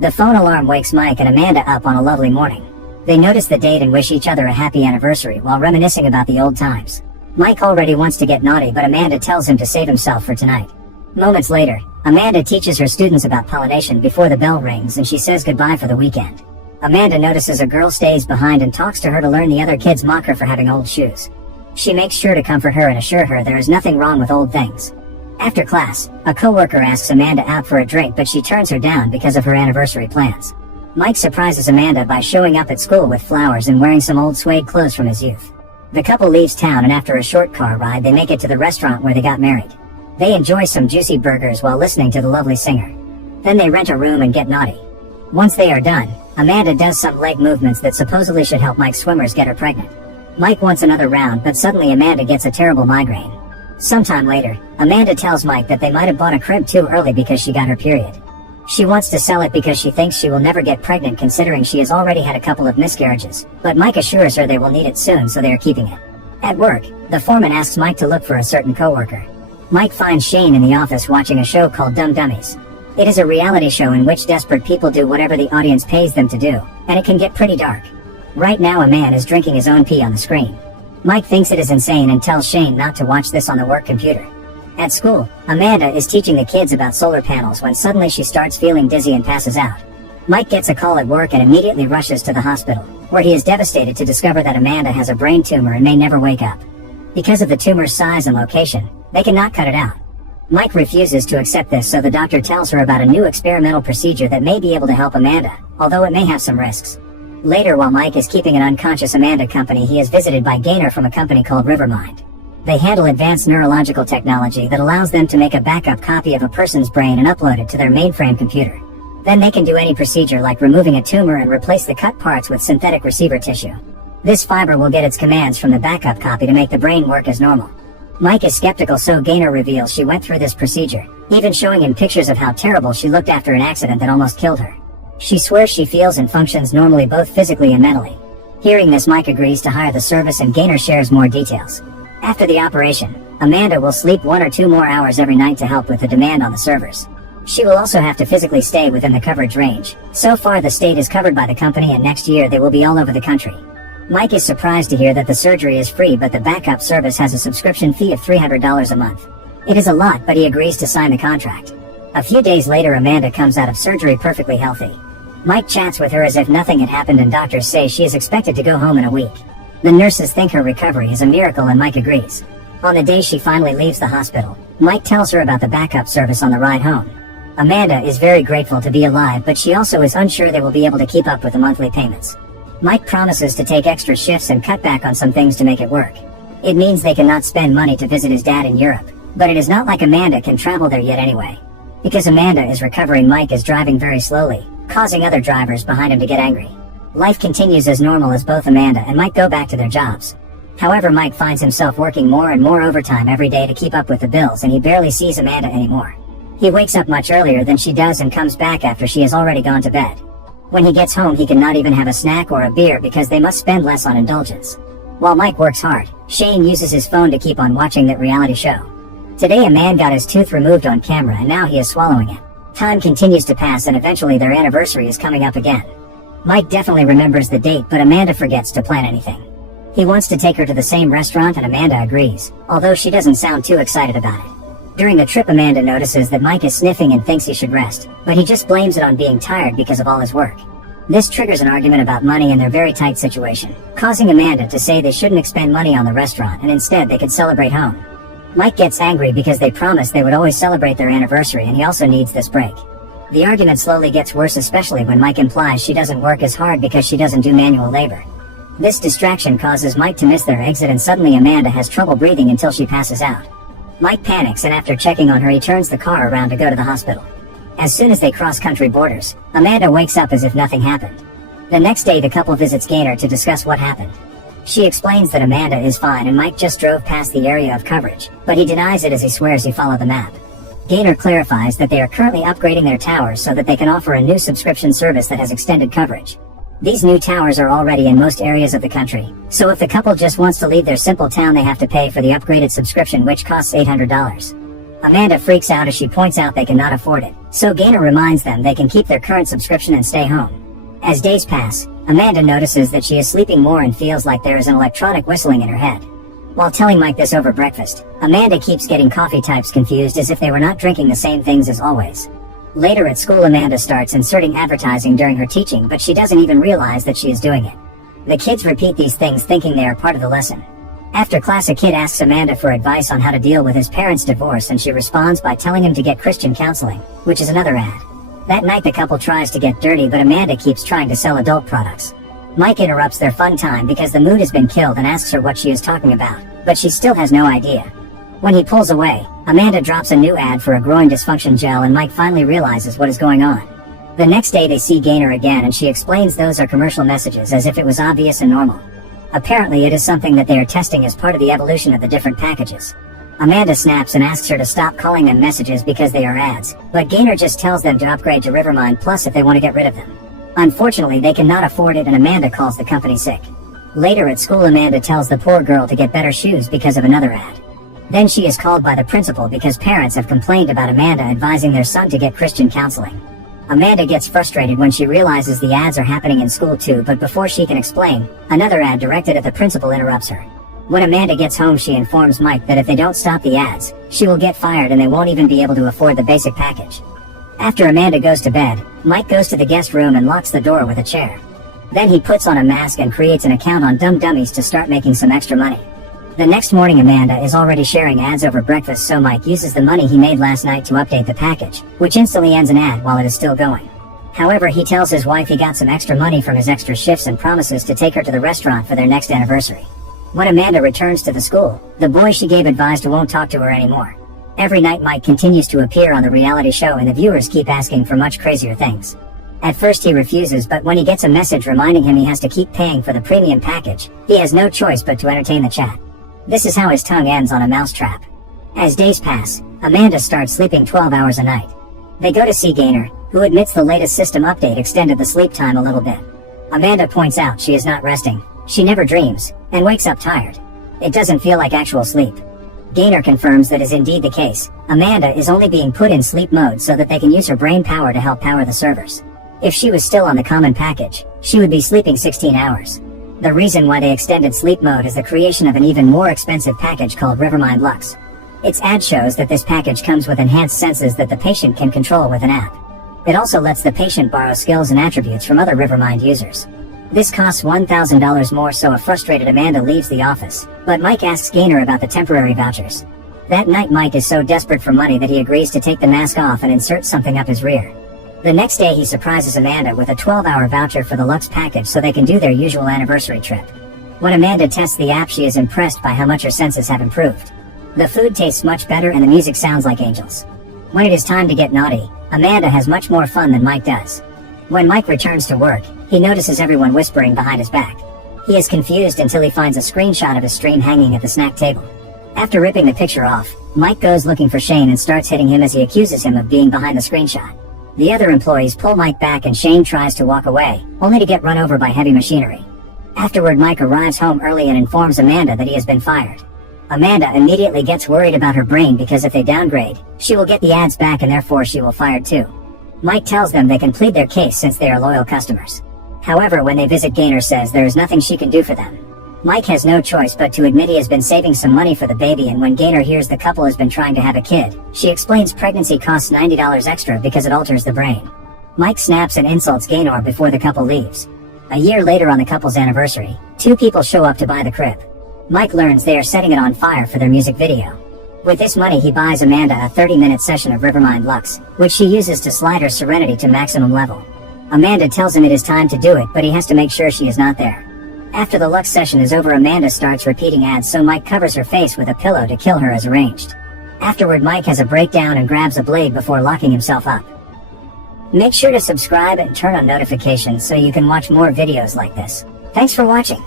The phone alarm wakes Mike and Amanda up on a lovely morning. They notice the date and wish each other a happy anniversary while reminiscing about the old times. Mike already wants to get naughty, but Amanda tells him to save himself for tonight. Moments later, Amanda teaches her students about pollination before the bell rings and she says goodbye for the weekend. Amanda notices a girl stays behind and talks to her to learn the other kids mock her for having old shoes. She makes sure to comfort her and assure her there is nothing wrong with old things. After class, a coworker asks Amanda out for a drink, but she turns her down because of her anniversary plans. Mike surprises Amanda by showing up at school with flowers and wearing some old suede clothes from his youth. The couple leaves town and after a short car ride they make it to the restaurant where they got married. They enjoy some juicy burgers while listening to the lovely singer. Then they rent a room and get naughty. Once they are done, Amanda does some leg movements that supposedly should help Mike's swimmers get her pregnant. Mike wants another round, but suddenly Amanda gets a terrible migraine. Sometime later, Amanda tells Mike that they might have bought a crib too early because she got her period. She wants to sell it because she thinks she will never get pregnant considering she has already had a couple of miscarriages, but Mike assures her they will need it soon, so they are keeping it. At work, the foreman asks Mike to look for a certain coworker. Mike finds Shane in the office watching a show called Dumb Dummies. It is a reality show in which desperate people do whatever the audience pays them to do, and it can get pretty dark. Right now a man is drinking his own pee on the screen. Mike thinks it is insane and tells Shane not to watch this on the work computer. At school, Amanda is teaching the kids about solar panels when suddenly she starts feeling dizzy and passes out. Mike gets a call at work and immediately rushes to the hospital, where he is devastated to discover that Amanda has a brain tumor and may never wake up. Because of the tumor's size and location, they cannot cut it out. Mike refuses to accept this, so the doctor tells her about a new experimental procedure that may be able to help Amanda, although it may have some risks. Later, while Mike is keeping an unconscious Amanda company, he is visited by Gaynor from a company called Rivermind. They handle advanced neurological technology that allows them to make a backup copy of a person's brain and upload it to their mainframe computer. Then they can do any procedure like removing a tumor and replace the cut parts with synthetic receiver tissue. This fiber will get its commands from the backup copy to make the brain work as normal. Mike is skeptical, so Gaynor reveals she went through this procedure, even showing him pictures of how terrible she looked after an accident that almost killed her. She swears she feels and functions normally both physically and mentally. Hearing this, Mike agrees to hire the service and Gaynor shares more details. After the operation, Amanda will sleep 1 or 2 more hours every night to help with the demand on the servers. She will also have to physically stay within the coverage range. So far the state is covered by the company and next year they will be all over the country. Mike is surprised to hear that the surgery is free, but the backup service has a subscription fee of $300 a month. It is a lot, but he agrees to sign the contract. A few days later, Amanda comes out of surgery perfectly healthy. Mike chats with her as if nothing had happened and doctors say she is expected to go home in a week. The nurses think her recovery is a miracle and Mike agrees. On the day she finally leaves the hospital, Mike tells her about the backup service on the ride home. Amanda is very grateful to be alive, but she also is unsure they will be able to keep up with the monthly payments. Mike promises to take extra shifts and cut back on some things to make it work. It means they cannot spend money to visit his dad in Europe, but it is not like Amanda can travel there yet anyway. Because Amanda is recovering, Mike is driving very slowly, causing other drivers behind him to get angry. Life continues as normal as both Amanda and Mike go back to their jobs. However, Mike finds himself working more and more overtime every day to keep up with the bills, and he barely sees Amanda anymore. He wakes up much earlier than she does and comes back after she has already gone to bed. When he gets home, he cannot even have a snack or a beer because they must spend less on indulgence. While Mike works hard, Shane uses his phone to keep on watching that reality show. Today a man got his tooth removed on camera and now he is swallowing it. Time continues to pass and eventually their anniversary is coming up again. Mike definitely remembers the date, but Amanda forgets to plan anything. He wants to take her to the same restaurant and Amanda agrees, although she doesn't sound too excited about it. During the trip, Amanda notices that Mike is sniffing and thinks he should rest, but he just blames it on being tired because of all his work. This triggers an argument about money in their very tight situation, causing Amanda to say they shouldn't expend money on the restaurant and instead they could celebrate home. Mike gets angry because they promised they would always celebrate their anniversary and he also needs this break. The argument slowly gets worse, especially when Mike implies she doesn't work as hard because she doesn't do manual labor. This distraction causes Mike to miss their exit and suddenly Amanda has trouble breathing until she passes out. Mike panics and after checking on her he turns the car around to go to the hospital. As soon as they cross country borders, Amanda wakes up as if nothing happened. The next day the couple visits Gaynor to discuss what happened. She explains that Amanda is fine and Mike just drove past the area of coverage, but he denies it as he swears he followed the map. Gaynor clarifies that they are currently upgrading their towers so that they can offer a new subscription service that has extended coverage. These new towers are already in most areas of the country, so if the couple just wants to leave their simple town they have to pay for the upgraded subscription, which costs $800. Amanda freaks out as she points out they cannot afford it, so Gaynor reminds them they can keep their current subscription and stay home. As days pass, Amanda notices that she is sleeping more and feels like there is an electronic whistling in her head. While telling Mike this over breakfast, Amanda keeps getting coffee types confused as if they were not drinking the same things as always. Later at school, Amanda starts inserting advertising during her teaching, but she doesn't even realize that she is doing it. The kids repeat these things thinking they are part of the lesson. After class, a kid asks Amanda for advice on how to deal with his parents' divorce, and she responds by telling him to get Christian counseling, which is another ad. That night the couple tries to get dirty, but Amanda keeps trying to sell adult products. Mike interrupts their fun time because the mood has been killed and asks her what she is talking about, but she still has no idea. When he pulls away, Amanda drops a new ad for a groin dysfunction gel, and Mike finally realizes what is going on. The next day they see Gaynor again, and she explains those are commercial messages as if it was obvious and normal. Apparently it is something that they are testing as part of the evolution of the different packages. Amanda snaps and asks her to stop calling them messages because they are ads, but Gaynor just tells them to upgrade to Rivermind Plus if they want to get rid of them. Unfortunately, they cannot afford it, and Amanda calls the company sick. Later at school, Amanda tells the poor girl to get better shoes because of another ad. Then she is called by the principal because parents have complained about Amanda advising their son to get Christian counseling. Amanda gets frustrated when she realizes the ads are happening in school too, but before she can explain, another ad directed at the principal interrupts her. When Amanda gets home, she informs Mike that if they don't stop the ads, she will get fired and they won't even be able to afford the basic package. After Amanda goes to bed, Mike goes to the guest room and locks the door with a chair. Then he puts on a mask and creates an account on Dumb Dummies to start making some extra money. The next morning, Amanda is already sharing ads over breakfast, so Mike uses the money he made last night to update the package, which instantly ends an ad while it is still going. However, he tells his wife he got some extra money from his extra shifts and promises to take her to the restaurant for their next anniversary. When Amanda returns to the school, the boy she gave advice to won't talk to her anymore. Every night Mike continues to appear on the reality show, and the viewers keep asking for much crazier things. At first he refuses, but when he gets a message reminding him he has to keep paying for the premium package, he has no choice but to entertain the chat. This is how his tongue ends on a mousetrap. As days pass, Amanda starts sleeping 12 hours a night. They go to see Gaynor, who admits the latest system update extended the sleep time a little bit. Amanda points out she is not resting, she never dreams, and wakes up tired. It doesn't feel like actual sleep. Gaynor confirms that is indeed the case. Amanda is only being put in sleep mode so that they can use her brain power to help power the servers. If she was still on the common package, she would be sleeping 16 hours. The reason why they extended sleep mode is the creation of an even more expensive package called Rivermind Lux. Its ad shows that this package comes with enhanced senses that the patient can control with an app. It also lets the patient borrow skills and attributes from other Rivermind users. This costs $1,000 more, so a frustrated Amanda leaves the office, but Mike asks Gaynor about the temporary vouchers. That night Mike is so desperate for money that he agrees to take the mask off and insert something up his rear. The next day he surprises Amanda with a 12-hour voucher for the Lux package so they can do their usual anniversary trip. When Amanda tests the app, she is impressed by how much her senses have improved. The food tastes much better and the music sounds like angels. When it is time to get naughty, Amanda has much more fun than Mike does. When Mike returns to work, he notices everyone whispering behind his back. He is confused until he finds a screenshot of his stream hanging at the snack table. After ripping the picture off, Mike goes looking for Shane and starts hitting him as he accuses him of being behind the screenshot. The other employees pull Mike back and Shane tries to walk away, only to get run over by heavy machinery. Afterward, Mike arrives home early and informs Amanda that he has been fired. Amanda immediately gets worried about her brain because if they downgrade, she will get the ads back and therefore she will fired too. Mike tells them they can plead their case since they are loyal customers. However, when they visit, Gaynor says there is nothing she can do for them. Mike has no choice but to admit he has been saving some money for the baby, and when Gaynor hears the couple has been trying to have a kid, she explains pregnancy costs $90 extra because it alters the brain. Mike snaps and insults Gaynor before the couple leaves. A year later, on the couple's anniversary, two people show up to buy the crib. Mike learns they are setting it on fire for their music video. With this money he buys Amanda a 30-minute session of Rivermind Lux, which she uses to slide her serenity to maximum level. Amanda tells him it is time to do it, but he has to make sure she is not there. After the Lux session is over, Amanda starts repeating ads, so Mike covers her face with a pillow to kill her as arranged. Afterward, Mike has a breakdown and grabs a blade before locking himself up. Make sure to subscribe and turn on notifications so you can watch more videos like this. Thanks for watching.